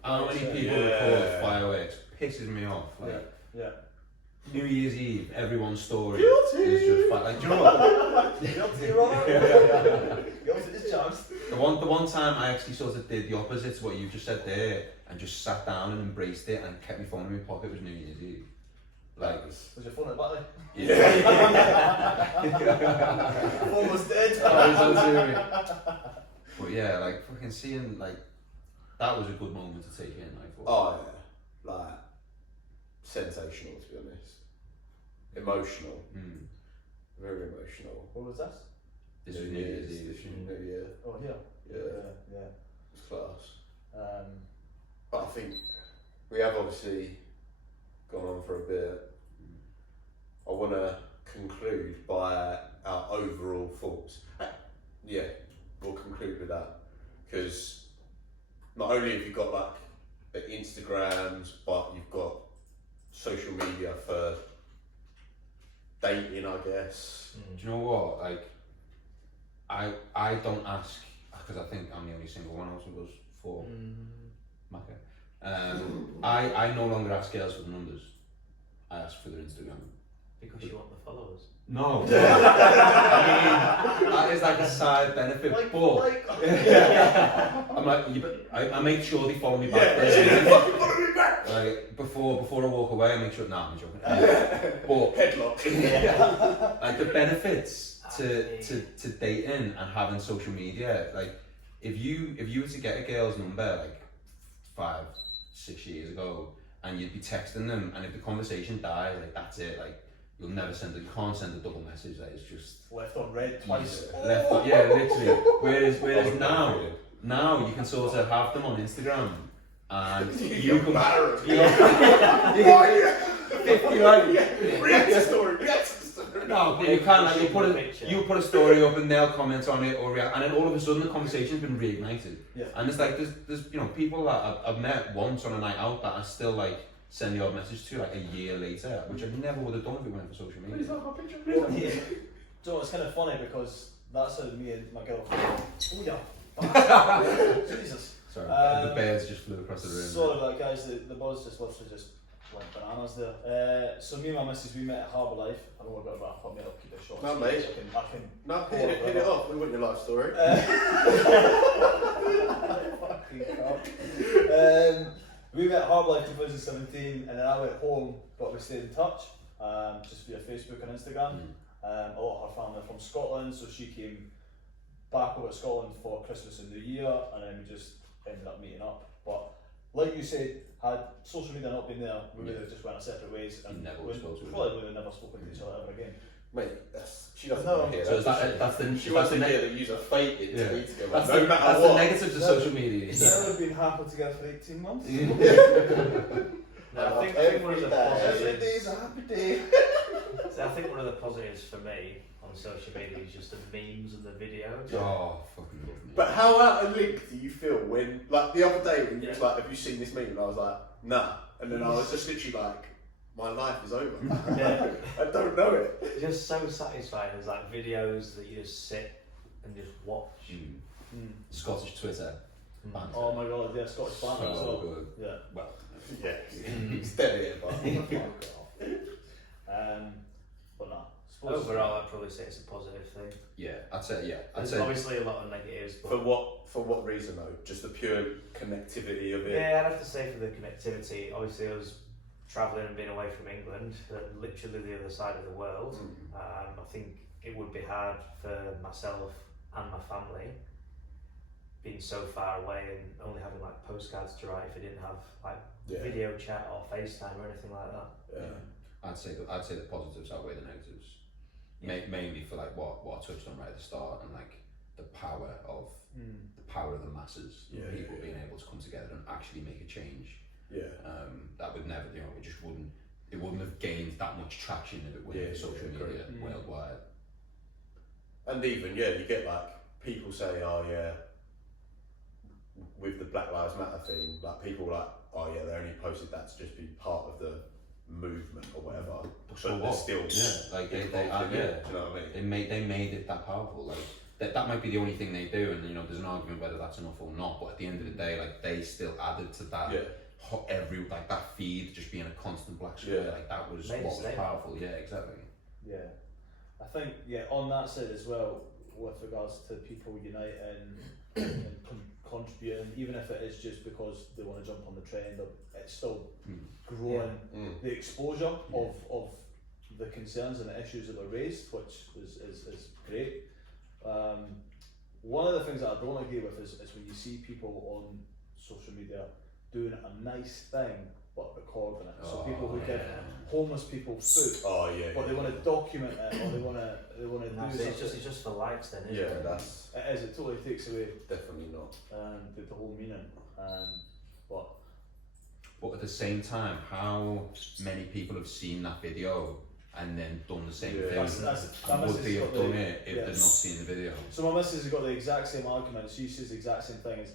How many people Yeah. record fireworks? Pisses me off. Like, Yeah. New Year's Eve, everyone's story Guilty. is just like, do you know what? Guilty, Robert. Guilty as charged. The one time I actually sort of did the opposite to what you just said there, and just sat down and embraced it and kept my phone in my pocket was New Year's Eve. Like, Was your phone at the battery? Yeah. Phone was dead. that was so serious. But yeah, like fucking seeing like that was a good moment to take in. I thought. Oh yeah, like sensational to be honest. Emotional, very emotional. What was this? This was New Year's Eve. This New Year. Oh, here. Yeah, Yeah. it's class. Um, But I think we have obviously gone on for a bit. I want to conclude by our overall thoughts. Yeah, we'll conclude with that because not only have you got like the Instagrams, but you've got social media for dating, I guess. Do you know what? Like, I don't ask because I think I'm the only single one out of us four. Macca. I no longer ask girls for the numbers. I ask for their Instagram. Because you want the followers. No. I mean, that is like a side benefit, but I'm like, I make sure they follow me back. Like before I walk away, I make sure. Nah, I'm joking. But Headlock. like the benefits to dating and having social media, like if you were to get a girl's number like 5-6 years ago, and you'd be texting them, and if the conversation dies, like that's it. Like you'll never send it. You can't send a double message. Like it's just left on red twice. left. Yeah, literally. Whereas now you can sort of have them on Instagram, and you can. Why? 50 like. React to story. No, but you can like you put a story up and they'll comment on it or react, and then all of a sudden the conversation's been reignited. Yeah. And it's like there's you know people that I've met once on a night out that I still like send the odd message to like a year later, which I never would have done if it went for social media. Yeah. So it's kind of funny because that's how me and my girlfriend. Oh yeah. Jesus. Sorry, the birds just flew across the room. Sorry about that, guys. The buzz just literally just went bananas there. So me and my missus, we met at Harbour Life. I know we're going to wrap up, mate. I'll keep it short. No, mate. I can No, hit it off. We want your life story. Fucking crap. We met at Harbour Life 2017, and then I went home, but we stayed in touch, just via Facebook and Instagram. A lot of her family are from Scotland, so she came back over to Scotland for Christmas and New Year, and then we just ended up meeting up. But like you said, had social media not been there, we would have just went our separate ways, and Never we spoke to each probably would have never spoken to each other ever again. Mate, she doesn't No. want to hear So that. is that's the She wants to hear that you are fated Yeah. to be together. That's No the matter what. negatives of social media. Never been happy together for 18 months. No, I think one of the Every positives. day's a happy day. So I think one of the positives for me on social media is just the memes and the videos. Oh, fucking love me. But how out of link do you feel when, like the other day when you was like, have you seen this meme? And I was like, nah. And then I was just literally like, my life is over. Yeah. I don't know it. It's just so satisfying. There's like videos that you just sit and just watch. Scottish Twitter. Banter. Oh my god, yeah, Scottish banter as So well. good. Yeah. Well, Yeah, it's dead here, but But nah. Suppose Overall, I'd probably say it's a positive thing. yeah, I'd say yeah. I'd There's say obviously a lot of negatives, but for what reason though? Just the pure connectivity of it. yeah, I'd have to say for the connectivity. Obviously, I was travelling and being away from England, literally the other side of the world. I think it would be hard for myself and my family being so far away and only having like postcards to write if they didn't have like Yeah. video chat or FaceTime or anything like that. Yeah. I'd say the positives outweigh the negatives. Mainly for like what I touched on right at the start, and like the power of the masses, Yeah, people yeah, being able to come together and actually make a change. Yeah. That would never, it wouldn't have gained that much traction if it were social media worldwide. And even you get like people say, oh yeah, with the Black Lives Matter thing, like people like, oh yeah, they only posted that to just be part of the movement or whatever. So they're still like they involved in it, do you know what I mean? they made it that powerful. Like that might be the only thing they do, and there's an argument whether that's enough or not. But at the end of the day, like they still added to that. Yeah. That feed just being a constant black square, like that was Made what it was stay. powerful. Yeah, exactly. Yeah, I think on that side as well, with regards to people uniting and contributing, even if it is just because they want to jump on the trend, it's still growing the exposure of the concerns and the issues that were raised, which is great. One of the things that I don't agree with is when you see people on social media doing a nice thing but recording it. So people who give homeless people food, but they want to document it, or they want to do something. It's just for likes then, isn't it? That's It is. It totally takes away definitely not. the whole meaning. But at the same time, how many people have seen that video and then done the same thing? That Would they have done it if yeah. they'd not seen the video? So my missus has got the exact same argument. She says the exact same thing. Is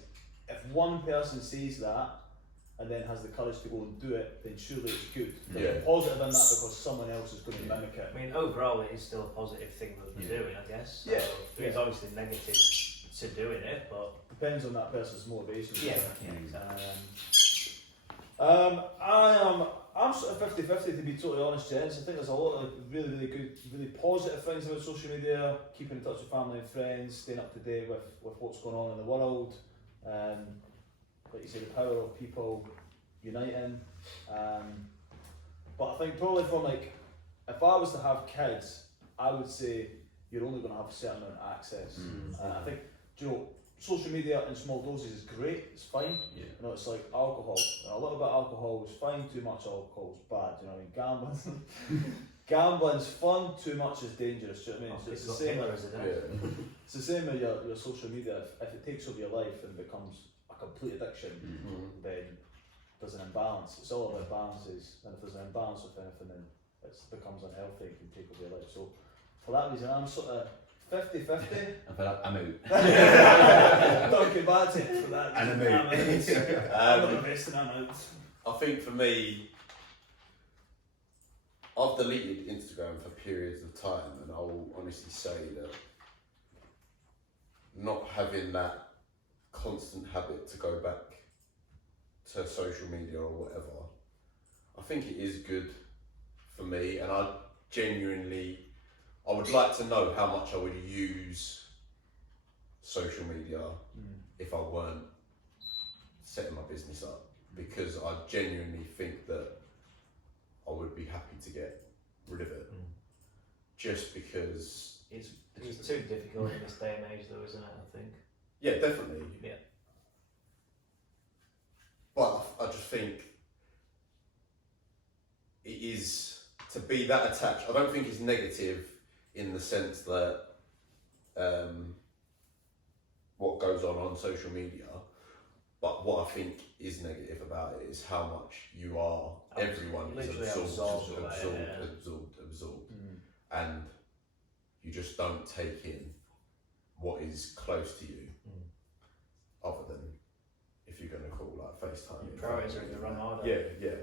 if one person sees that and then has the courage to go and do it, then surely it's good. There's a positive in that because someone else is going to mimic it. I mean, overall, it is still a positive thing that they're doing, I guess. So Yeah. there's obviously negative to doing it, but Depends on that person's motivation. exactly. I'm sort of 50-50 to be totally honest, gents. I think there's a lot of really, really good, really positive things about social media, keeping in touch with family and friends, staying up to date with what's going on in the world. Like you say, the power of people uniting. But I think probably from if I was to have kids, I would say you're only going to have a certain amount of access. I think, social media in small doses is great, it's fine. Yeah. It's like alcohol. A little bit of alcohol is fine, too much alcohol is bad. You know what I mean? Gambling's fun, too much is dangerous. Do you know what I mean? It's the same. It's the same with your social media. If it takes over your life and becomes a complete addiction, then there's an imbalance. It's all about balances, and if there's an imbalance with anything, then it becomes unhealthy and can take over your life. So for that reason, I'm sort of 50-50. And for that, I'm out. Don't get bad to it for that. And I'm out. I'm not investing, I'm out. I think for me, I've deleted Instagram for periods of time, and I'll honestly say that not having that constant habit to go back to social media or whatever, I think it is good for me, and I would like to know how much I would use social media if I weren't setting my business up, because I genuinely think that I would be happy to get rid of it, just because It's too difficult in this day and age, though, isn't it? I think. Yeah, definitely. Yeah. But I just think it is to be that attached. I don't think it's negative in the sense that what goes on social media, but what I think is negative about it is how much everyone is absorbed, and you just don't take in what is close to you, other than if you're going to call like FaceTime. Your priorities are in the wrong order. Yeah.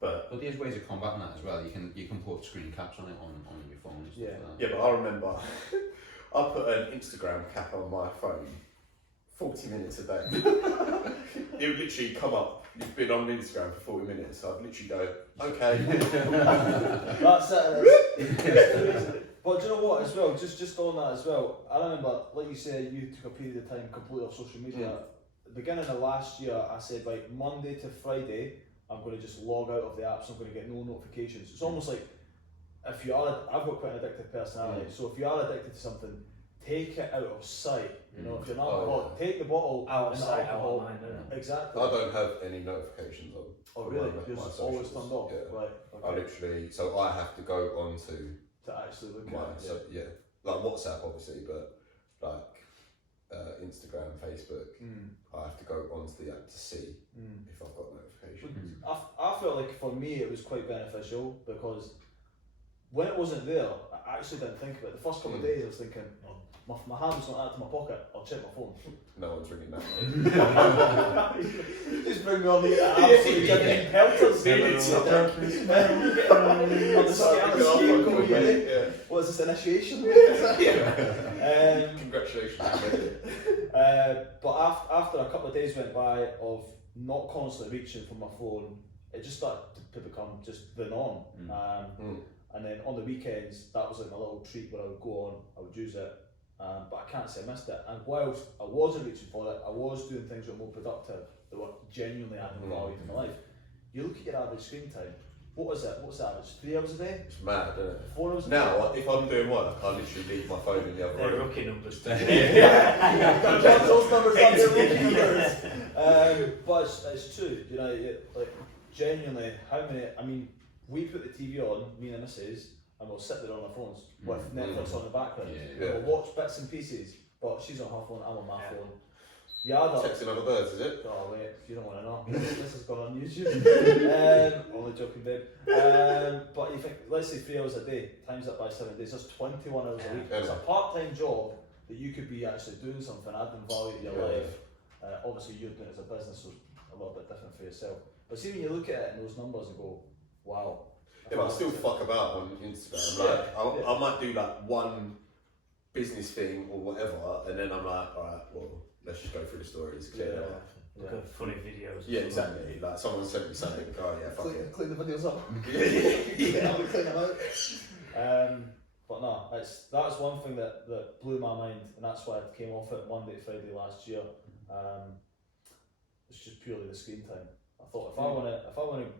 But there's ways of combating that as well. You can put screen caps on it on your phone and stuff like that. Yeah, but I remember I put an Instagram cap on my phone 40 minutes a day. It would literally come up, you've been on Instagram for 40 minutes, so I'd literally go, okay. That's it. But do you know what as well, just on that as well, I remember, like you said, you took a period of time completely off social media. At the beginning of last year, I said, like, Monday to Friday, I'm going to just log out of the app, so I'm going to get no notifications. It's almost like, I've got quite an addictive personality, so if you are addicted to something, take it out of sight. You know, if you're not Oh, alcoholic, take the bottle Out of and the sight, out alcohol. of mind, isn't it? Exactly. I don't have any notifications on. Oh on really? my Yours is always socials. turned off. Yeah. Right. I Okay. literally, so I have to go onto To actually look my, at it. so yeah, like WhatsApp obviously, but like Instagram, Facebook, I have to go onto the app to see if I've got notifications. I felt like for me it was quite beneficial because when it wasn't there, I actually didn't think about it. The first couple of days I was thinking, oh, my hand was not out to my pocket, I'll check my phone. No one's ringing that. Just bring me on the absolutely genuine pelters. What is this, initiation? Congratulations. But after a couple of days went by of not constantly reaching for my phone, it just started to become just the norm. And then on the weekends, that was like my little treat where I would go on, I would use it, but I can't say I missed it. And whilst I wasn't reaching for it, I was doing things that were more productive, that were genuinely adding value to my life. You look at your average screen time, what is it? What's the average? 3 hours a day? It's mad, isn't it? 4 hours a day? Now, if I'm doing work, I literally leave my phone in the other They're room. rookie numbers. Yeah, those numbers are their rookie numbers. But it's true, you know, like genuinely, how many, I mean, we put the TV on, me and the missus, and we'll sit there on our phones with Netflix on the background. Yeah. We'll watch bits and pieces, but she's on her phone, I'm on my phone. Yeah, Texting other birds, is it? oh wait, you don't want to know. This has gone on YouTube. Only joking, babe. But you think, let's say 3 hours a day, times that by 7 days, that's 21 hours a week. Yeah. It's a part-time job that you could be actually doing something, adding value to your life. Obviously you're doing it as a business, so it's a little bit different for yourself. But see when you look at it and those numbers and go, wow. Yeah, but I still fuck about on Instagram. Like, I might do like one business thing or whatever, and then I'm like, alright, well, let's just go through the stories. Clear it up. Look at funny videos. Yeah, exactly. Like someone sent me something. Oh yeah, fuck it. Clean the videos up. Yeah. I'll clean them out. But no, that's one thing that blew my mind, and that's why I came off it Monday to Friday last year. It's just purely the screen time. I thought if I want to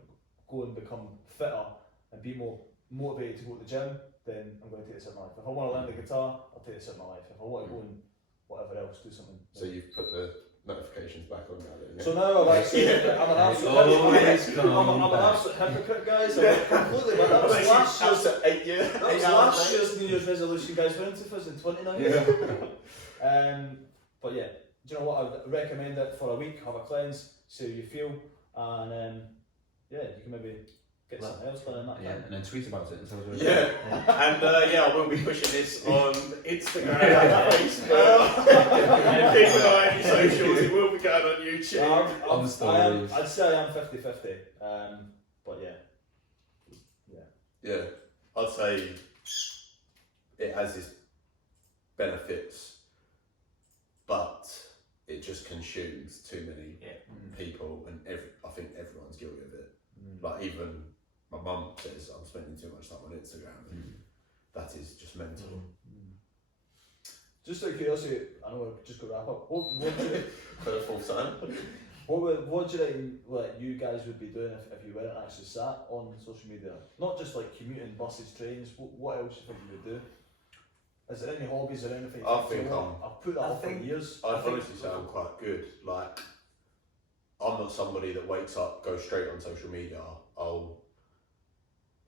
go and become fitter and be more motivated to go to the gym, then I'm going to take this out of my life. If I want to learn the guitar, I'll take this out of my life. If I want to go and whatever else, do something. So you've put the notifications back on now, then? Yeah? So now I'm actually, I'm an absolute I'm an absolute hypocrite, guys. I'm completely, but that was last year's, After 8 years. that was last year's New Year's resolution, guys. We're in 2020 now. Yeah. But yeah, do you know what? I would recommend it for a week, have a cleanse, see how you feel, and yeah, you can maybe get something else done in that Yeah, time. and then tweet about it and tell us what Yeah, and yeah, I will be pushing this on Instagram and Facebook. Keep an eye on your socials, it will be going on YouTube. On the stories. I'd say I am 50-50, but yeah. Yeah, I'd say it has its benefits, but it just consumes too many people, and I think everyone's guilty of it. Like even my mum says I'm spending too much time on Instagram, and that is just mental. Just out of curiosity, I know we're just going to wrap up. What do you, For the full time. what do you reckon like you guys would be doing if you weren't actually sat on social media? Not just like commuting, buses, trains. What else do you think you would do? Is there any hobbies or anything? I think I've put that off for years. I honestly sound quite good. Like, I'm not somebody that wakes up, goes straight on social media. I'll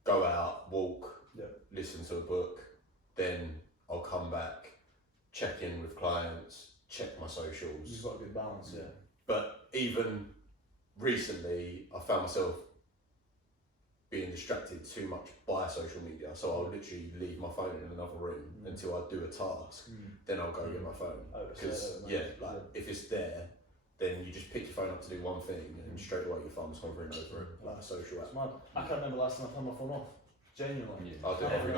go out, walk, listen to a book, then I'll come back, check in with clients, check my socials. You've got a good balance, yeah. But even recently, I found myself being distracted too much by social media. So I'll literally leave my phone in another room until I do a task. Then I'll go get my phone. Because if it's there, then you just pick your phone up to do one thing, and straight away your thumb's hovering over it, like a social app. It's mad. I can't remember the last time I turned my phone off. Genuinely. I'll do it every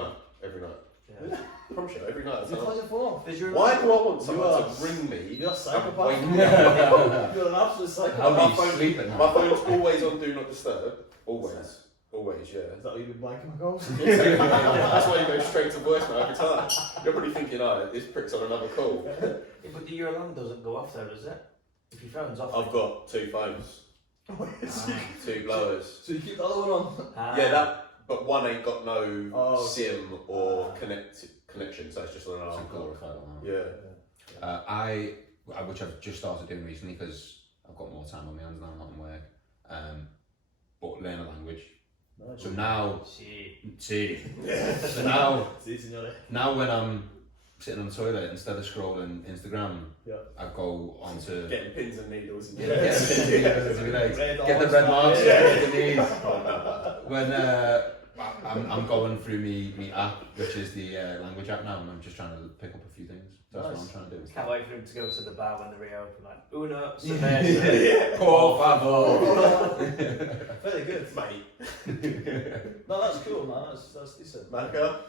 night. Yeah. I promise you, every night. You turn your phone off? Why do I want someone You to ring me? You're a and psychopath. wake me up? You're an absolute How psychopath. do you sleep at night? My phone's always on Do Not Disturb. Always. Always, yeah. Is that how you've been blanking my calls? That's why you go straight to voicemail every time. You're probably thinking, oh, this prick's on another call. Yeah, but your alarm doesn't go off though, does it? If your phone's off. I've got 2 phones, 2 blowers. So you keep the other one on? Yeah, but one ain't got no Oh, SIM or connection, so it's just on an It's a arm. glorified one. Yeah. Which I've just started doing recently because I've got more time on my hands now, not in work. But learn a language. Nice. So now, See. so now See, signore. Now when I'm sitting on the toilet, instead of scrolling Instagram, Yeah. I go onto Getting pins and needles. And get the red marks, Yeah. get the knees. When I'm going through me app, which is the language app now, and I'm just trying to pick up a few things. That's what I'm trying to do. Can't wait for him to go to the bar when they reopen. Like uno, cerveza. Por favor. Very good. Mate. No, that's cool, man. That's decent. Marco?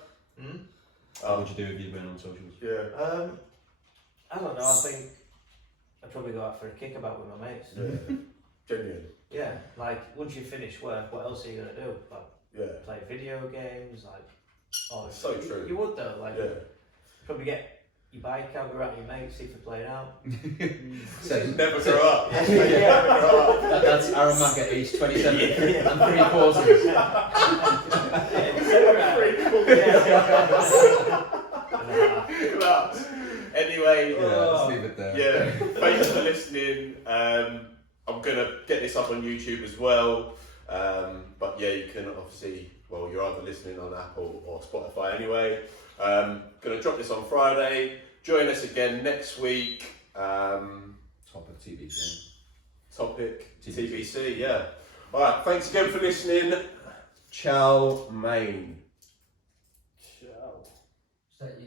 What would you do if you'd been on socials? Yeah. I don't know. I think I'd probably go out for a kickabout with my mates. Yeah. Genuine. Yeah, like once you finish work, what else are you gonna do? Like Yeah. play video games, like oh, It's so true. You would though, like Yeah. probably get your bike out, go out with your mates, see if they're playing out. Never grow up. Yeah. Never grow up. That's Aaron Mack at age 27 Yeah. and 3 quarters. Class. Anyway, Yeah, let's leave it there. yeah, thanks for listening. I'm gonna get this up on YouTube as well. But yeah, you can obviously, well, you're either listening on Apple or Spotify anyway. Gonna drop this on Friday. Join us again next week. Topic TBC. Topic TBC. TBC, yeah. Alright, thanks again for listening. Ciao, Maine. Ciao. So